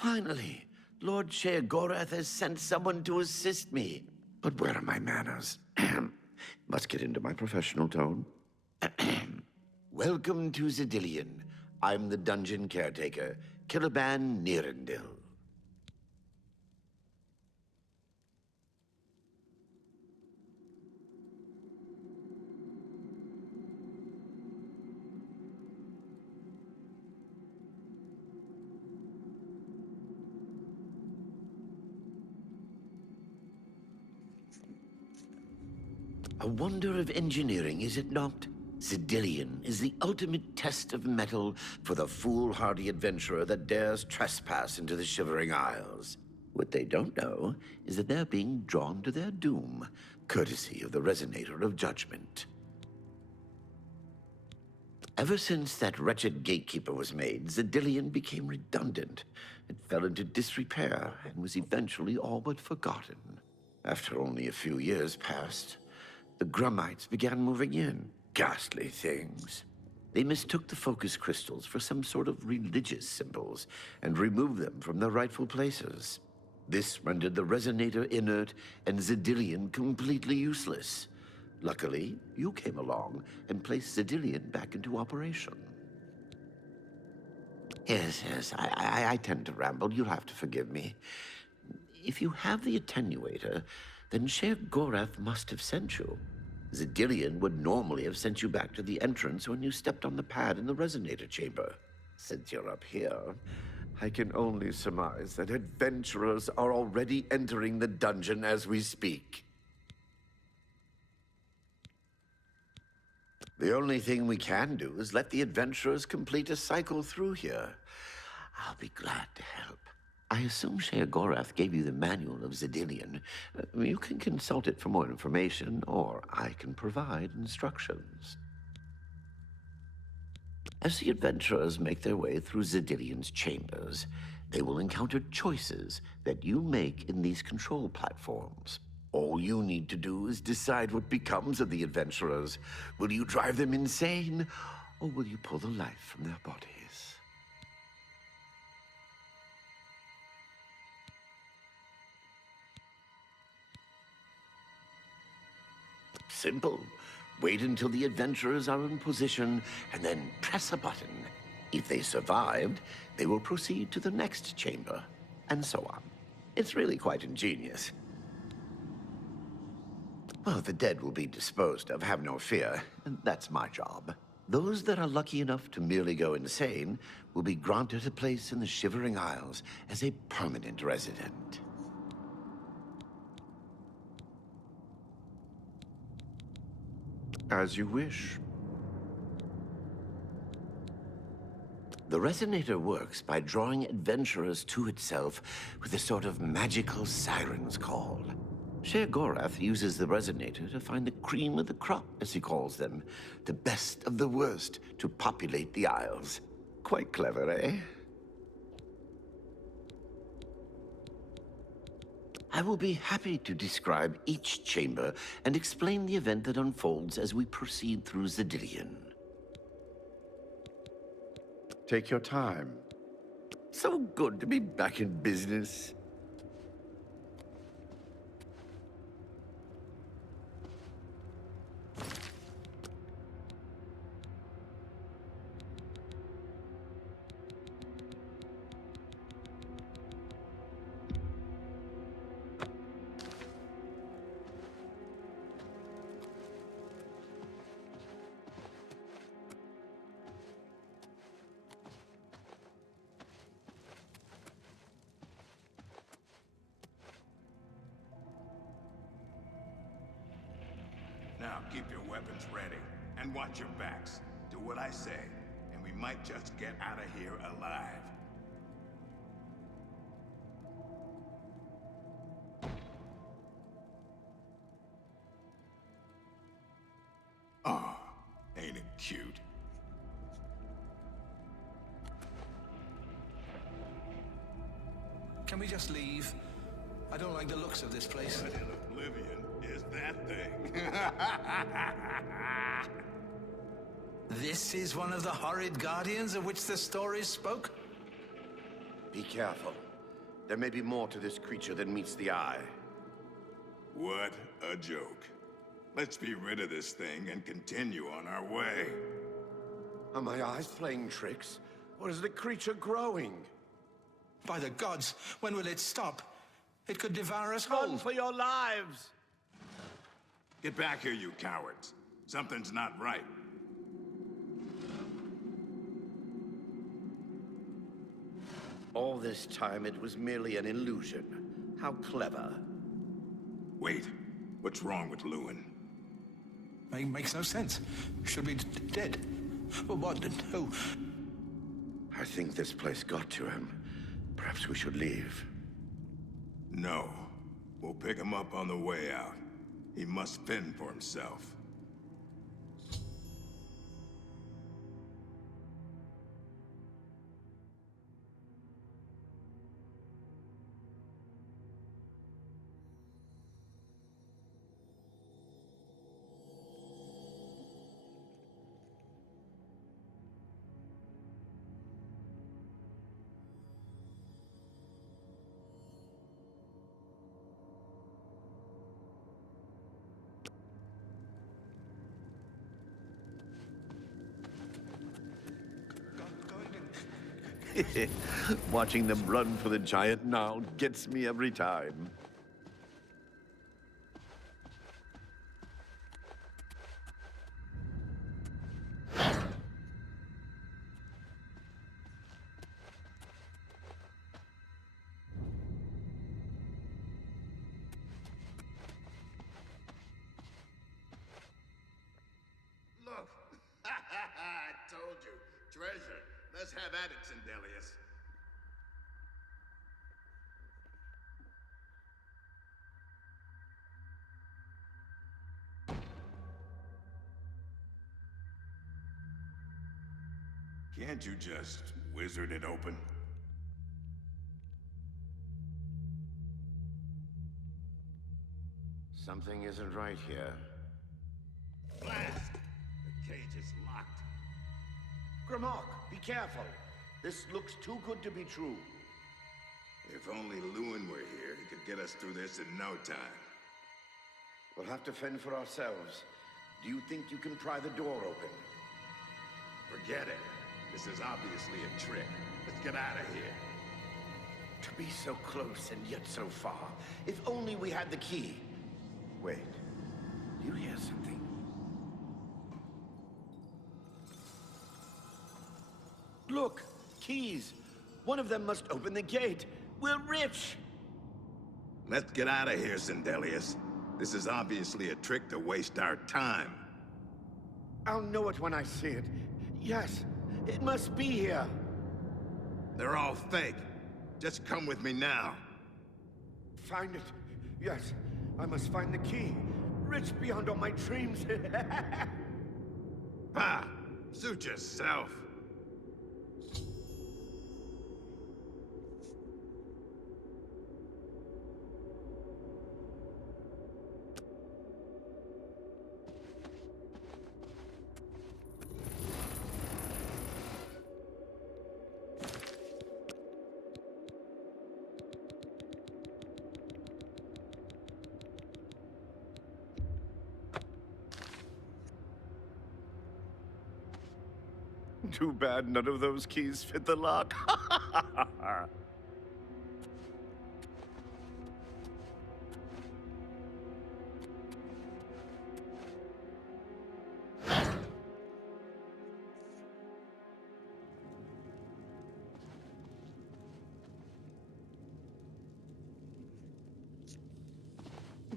Finally, Lord Sheogorath has sent someone to assist me. But where are my manners? Must get into my professional tone. Welcome to Zidillion. I'm the dungeon caretaker, Killaban Nirendil. A wonder of engineering, is it not? Zidillion is the ultimate test of mettle for the foolhardy adventurer that dares trespass into the Shivering Isles. What they don't know is that they're being drawn to their doom, courtesy of the Resonator of Judgment. Ever since that wretched gatekeeper was made, Zidillion became redundant. It fell into disrepair and was eventually all but forgotten. After only a few years passed, the Grummites began moving in. Ghastly things. They mistook the focus crystals for some sort of religious symbols and removed them from their rightful places. This rendered the Resonator inert and Zidillion completely useless. Luckily, you came along and placed Zidillion back into operation. Yes, I tend to ramble. You'll have to forgive me. If you have the attenuator, then Sheogorath must have sent you. Zidillion would normally have sent you back to the entrance when you stepped on the pad in the Resonator chamber. Since you're up here, I can only surmise that adventurers are already entering the dungeon as we speak. The only thing we can do is let the adventurers complete a cycle through here. I'll be glad to help. I assume Sheogorath gave you the manual of Zidillion. You can consult it for more information, or I can provide instructions. As the adventurers make their way through Zidillion's chambers, they will encounter choices that you make in these control platforms. All you need to do is decide what becomes of the adventurers. Will you drive them insane, or will you pull the life from their bodies? Simple. Wait until the adventurers are in position, and then press a button. If they survived, they will proceed to the next chamber, and so on. It's really quite ingenious. Well, the dead will be disposed of, have no fear. That's my job. Those that are lucky enough to merely go insane will be granted a place in the Shivering Isles as a permanent resident. As you wish. The Resonator works by drawing adventurers to itself with a sort of magical siren's call. Sheogorath uses the Resonator to find the cream of the crop, as he calls them, the best of the worst, to populate the Isles. Quite clever, eh? I will be happy to describe each chamber and explain the event that unfolds as we proceed through Zidillion. Take your time. So good to be back in business. Now, keep your weapons ready, and watch your backs. Do what I say, and we might just get out of here alive. Oh, ain't it cute? Can we just leave? I don't like the looks of this place. What in Oblivion is that thing? This is one of the horrid guardians of which the stories spoke? Be careful. There may be more to this creature than meets the eye. What a joke. Let's be rid of this thing and continue on our way. Are my eyes playing tricks? Or is the creature growing? By the gods, when will it stop? It could devour us Run whole. for your lives! Get back here, you cowards. Something's not right. All this time it was merely an illusion. How clever. Wait, what's wrong with Lewin? Makes no sense. Should be dead. But what? Who? I think this place got to him. Perhaps we should leave. No. We'll pick him up on the way out. He must fend for himself. Watching them run for the giant now gets me every time. Look! I told you. Treasure. Let's have at it, Sindelius. Can't you just wizard it open? Something isn't right here. Blast! The cage is locked. Grimok, be careful. This looks too good to be true. If only Lewin were here, he could get us through this in no time. We'll have to fend for ourselves. Do you think you can pry the door open? Forget it. This is obviously a trick. Let's get out of here. To be so close and yet so far. If only we had the key. Wait. Do you hear something? Look! Keys! One of them must open the gate. We're rich! Let's get out of here, Sindelius. This is obviously a trick to waste our time. I'll know it when I see it. Yes, it must be here. They're all fake. Just come with me now. Find it. Yes, I must find the key. Rich beyond all my dreams. Ha! Suit yourself. Too bad none of those keys fit the lock.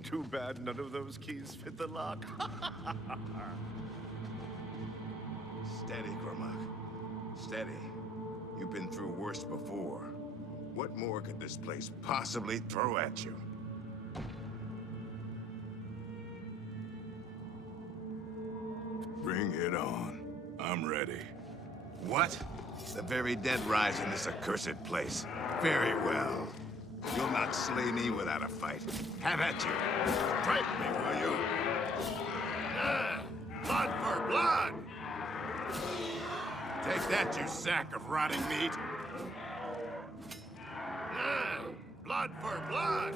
Too bad none of those keys fit the lock. Steady, Cormac. Steady. You've been through worse before. What more could this place possibly throw at you? Bring it on. I'm ready. What? The very dead rise in this accursed place. Very well. You'll not slay me without a fight. Have at you. Strike me, will you? Blood for blood! Take that, you sack of rotting meat! Blood for blood!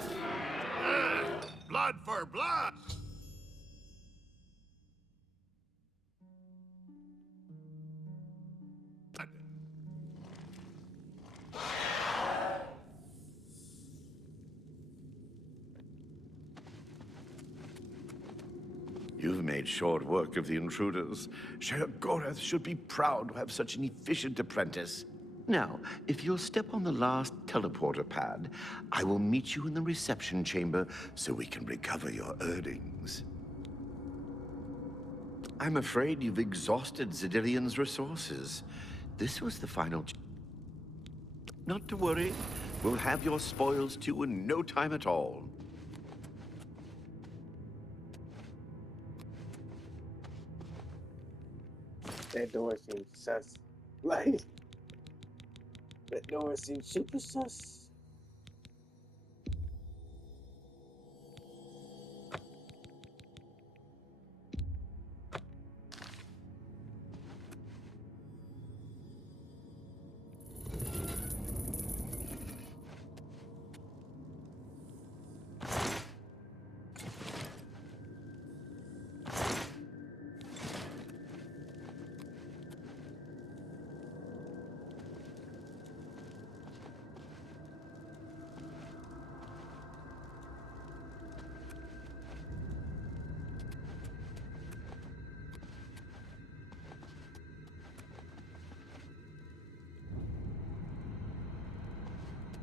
Blood for blood! You've made short work of the intruders. Sheriff Goreth should be proud to have such an efficient apprentice. Now, if you'll step on the last teleporter pad, I will meet you in the reception chamber so we can recover your earnings. I'm afraid you've exhausted Zedilion's resources. This was the final... Not to worry. We'll have your spoils too in no time at all. That door seems sus. Like, that door seems super sus.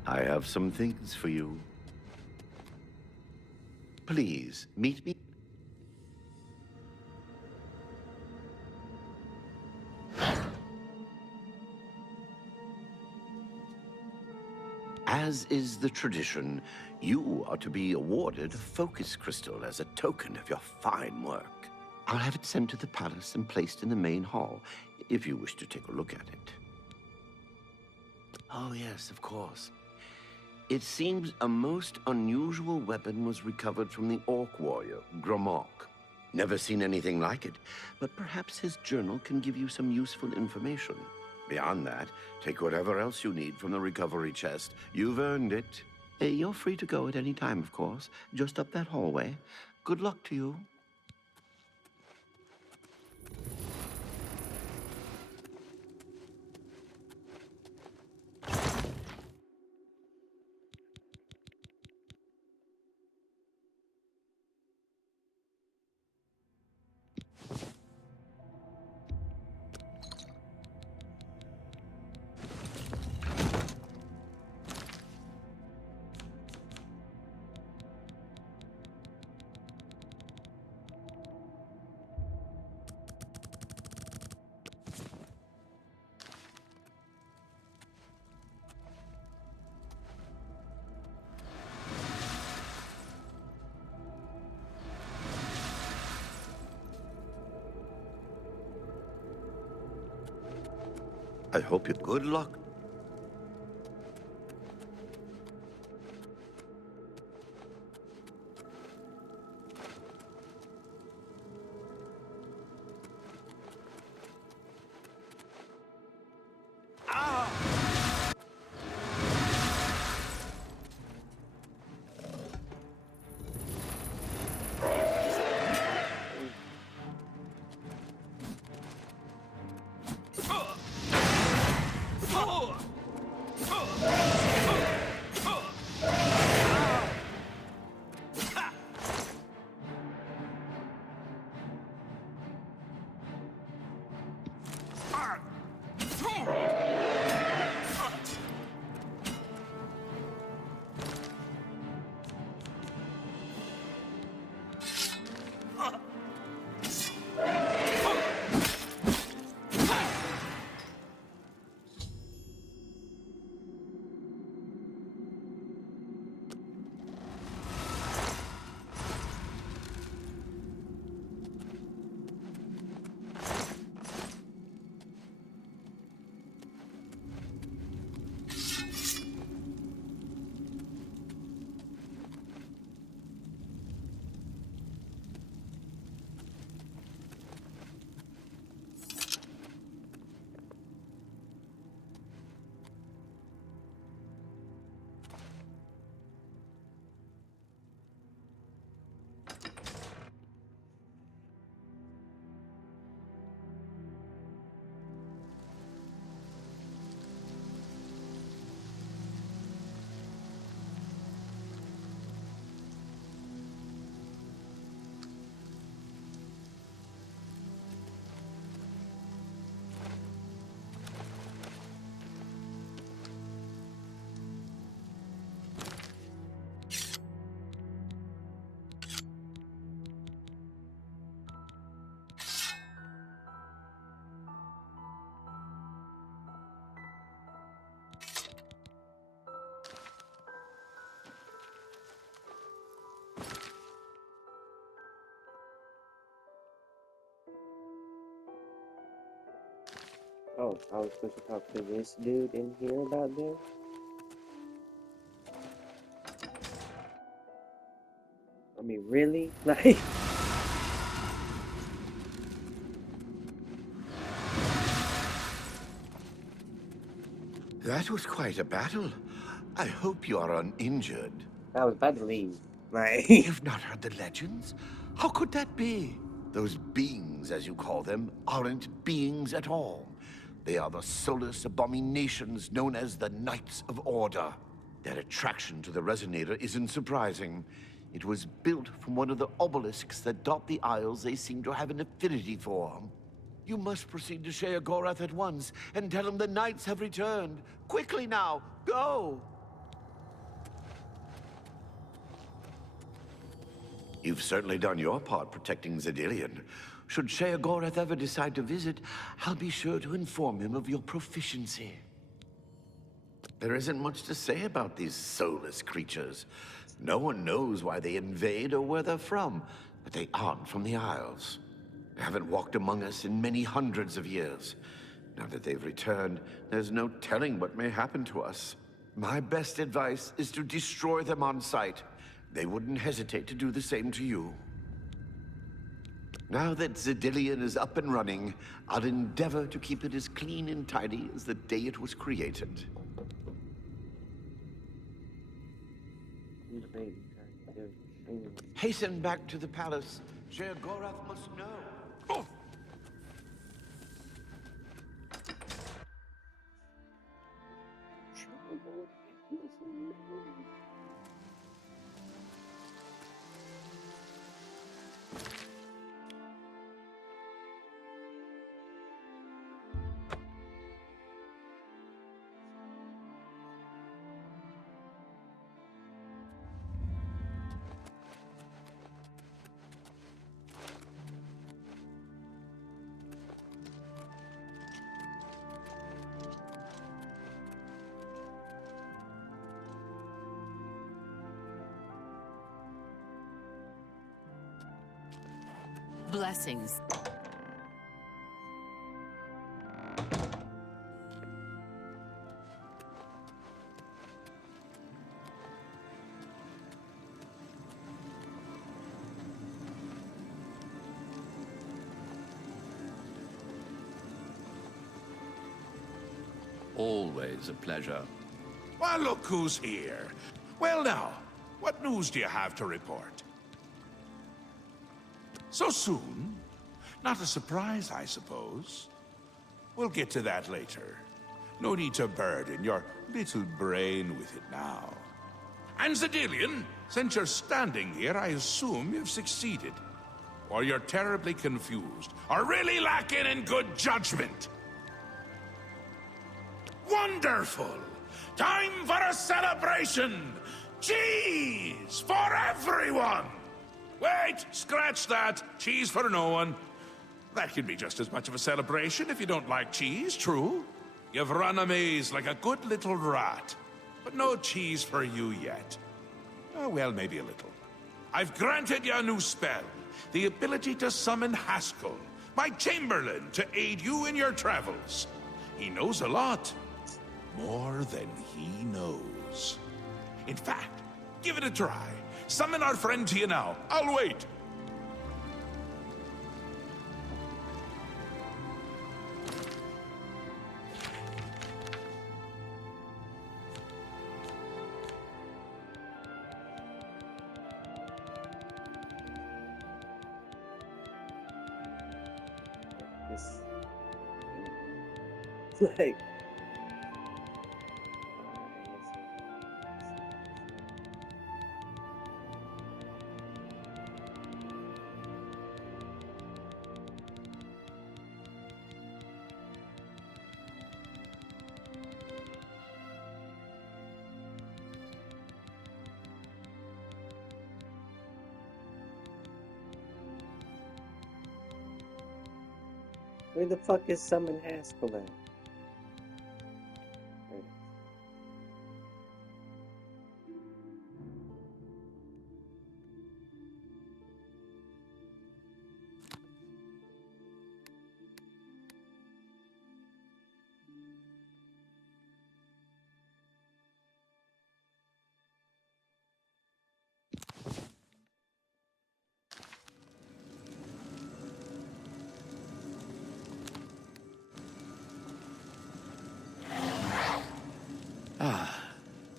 I have some things for you. Please, meet me. As is the tradition, you are to be awarded a focus crystal as a token of your fine work. I'll have it sent to the palace and placed in the main hall, if you wish to take a look at it. Oh yes, of course. It seems a most unusual weapon was recovered from the orc warrior, Gromok. Never seen anything like it, but perhaps his journal can give you some useful information. Beyond that, take whatever else you need from the recovery chest. You've earned it. You're free to go at any time, of course, just up that hallway. Good luck to you. I hope you good luck. Oh, I was supposed to talk to this dude in here about them? I mean, really? Like, That was quite a battle. I hope you are uninjured. I was about to leave. Like, You've not heard the legends? How could that be? Those beings, as you call them, aren't beings at all. They are the soulless abominations known as the Knights of Order. Their attraction to the Resonator isn't surprising. It was built from one of the obelisks that dot the isles they seem to have an affinity for. You must proceed to Sheogorath at once and tell him the Knights have returned. Quickly now, go! You've certainly done your part protecting Zedilian. Should Sheogorath ever decide to visit, I'll be sure to inform him of your proficiency. There isn't much to say about these soulless creatures. No one knows why they invade or where they're from, but they aren't from the Isles. They haven't walked among us in many hundreds of years. Now that they've returned, there's no telling what may happen to us. My best advice is to destroy them on sight. They wouldn't hesitate to do the same to you. Now that Zedilian is up and running, I'll endeavor to keep it as clean and tidy as the day it was created. Hasten back to the palace. Sheogorath must know. Oh. Blessings. Always a pleasure. Well, look who's here. Well now, what news do you have to report? So soon? Not a surprise, I suppose. We'll get to that later. No need to burden your little brain with it now. And Zedilian, since you're standing here, I assume you've succeeded. Or you're terribly confused, or really lacking in good judgment. Wonderful! Time for a celebration! Cheese for everyone! Wait, scratch that. Cheese for no one. That can be just as much of a celebration if you don't like cheese, true? You've run a maze like a good little rat. But no cheese for you yet. Oh, well, maybe a little. I've granted you a new spell. The ability to summon Haskell, my Chamberlain, to aid you in your travels. He knows a lot. More than he knows. In fact, give it a try. Summon our friend to you now. I'll wait. this. Like. Where the fuck is Summon Haskell at?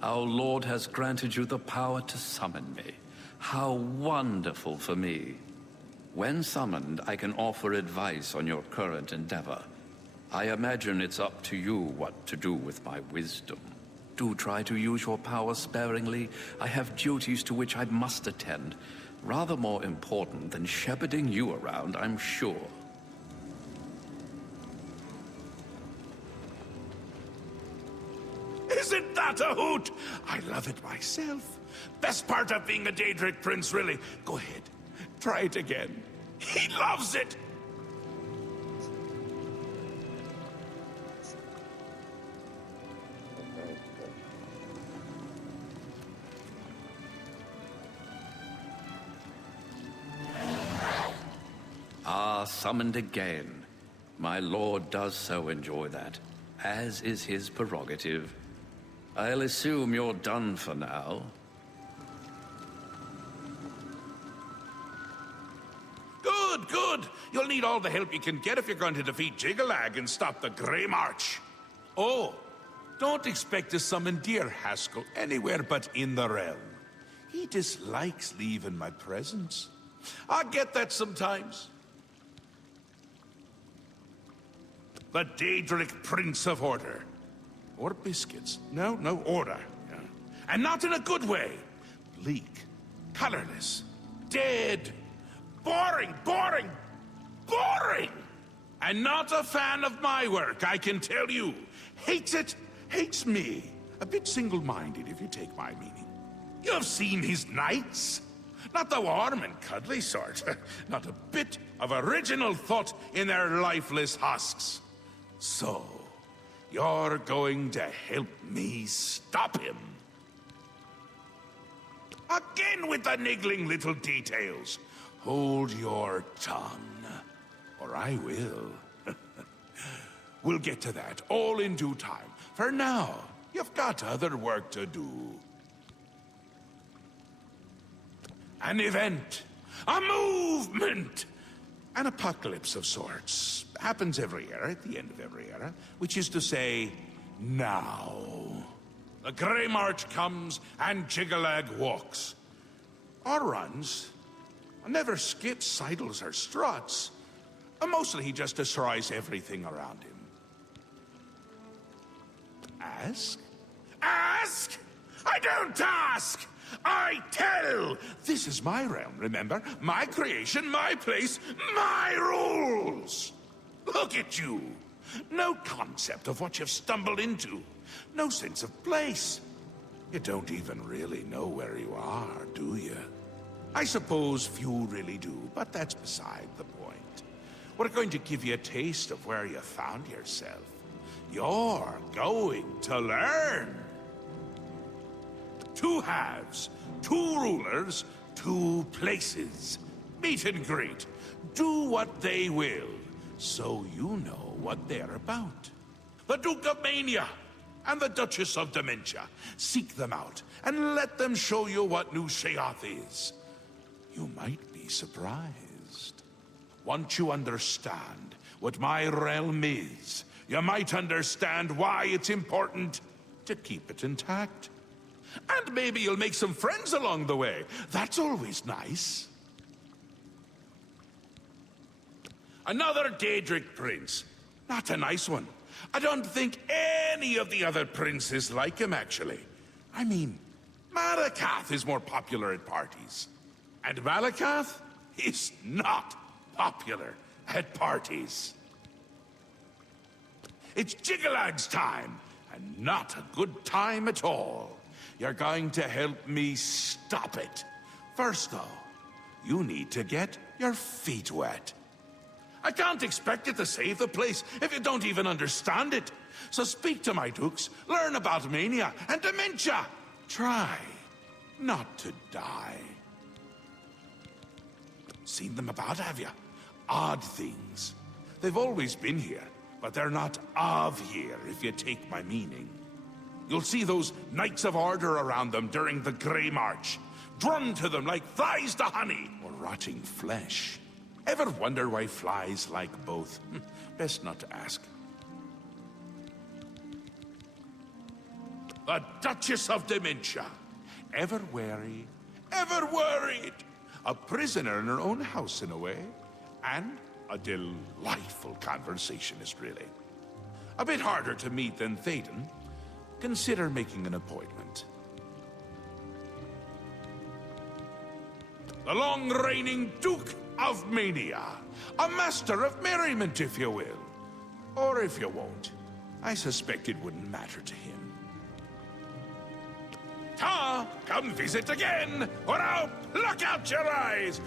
Our Lord has granted you the power to summon me. How wonderful for me. When summoned, I can offer advice on your current endeavor. I imagine it's up to you what to do with my wisdom. Do try to use your power sparingly. I have duties to which I must attend. Rather more important than shepherding you around, I'm sure. Isn't that a hoot? I love it myself. Best part of being a Daedric prince, really. Go ahead. Try it again. He loves it! Ah, summoned again. My lord does so enjoy that, as is his prerogative. I'll assume you're done for now. Good, good. You'll need all the help you can get if you're going to defeat Jiggalag and stop the Grey March. Oh, don't expect to summon dear Haskell anywhere but in the realm. He dislikes leaving my presence. I get that sometimes. The Daedric Prince of Order. Or biscuits. No, order. Yeah. And not in a good way. Bleak. Colorless. Dead. Boring! And not a fan of my work, I can tell you. Hates it, hates me. A bit single-minded, if you take my meaning. You've seen his knights. Not the warm and cuddly sort. Not a bit of original thought in their lifeless husks. So, you're going to help me stop him. Again with the niggling little details. Hold your tongue, or I will. We'll get to that, all in due time. For now, you've got other work to do. An event, a movement, an apocalypse of sorts. Happens every era, at the end of every era, which is to say, now. The Grey March comes and Jiggalag walks. Or runs. Never skips, sidles, or struts. Mostly he just destroys everything around him. Ask? Ask? I don't ask! I tell! This is my realm, remember? My creation, my place, my rules! Look at you! No concept of what you've stumbled into. No sense of place. You don't even really know where you are, do you? I suppose few really do, but that's beside the point. We're going to give you a taste of where you found yourself. You're going to learn. 2 halves, 2 rulers, 2 places. Meet and greet. Do what they will, so you know what they're about. The Duke of Mania and the Duchess of Dementia. Seek them out and let them show you what New Sheoth is. You might be surprised. Once you understand what my realm is, you might understand why it's important to keep it intact. And maybe you'll make some friends along the way. That's always nice. Another Daedric prince. Not a nice one. I don't think any of the other princes like him, actually. I mean, Malakath is more popular at parties. And Malakath is not popular at parties. It's Jiggalag's time, and not a good time at all. You're going to help me stop it. First, though, you need to get your feet wet. I can't expect you to save the place if you don't even understand it. So speak to my dukes, learn about mania and dementia. Try not to die. Seen them about, have you? Odd things. They've always been here, but they're not of here, if you take my meaning. You'll see those Knights of Order around them during the Grey March. Drum to them like flies to honey, or rotting flesh. Ever wonder why flies like both? Best not to ask. the Duchess of Dementia. Ever wary, ever worried. A prisoner in her own house in a way. And a delightful conversationist, really. A bit harder to meet than Théoden. Consider making an appointment. The long-reigning Duke of Mania. A master of merriment, if you will. Or if you won't. I suspect it wouldn't matter to him. Ta! Come visit again, or I'll pluck out your eyes!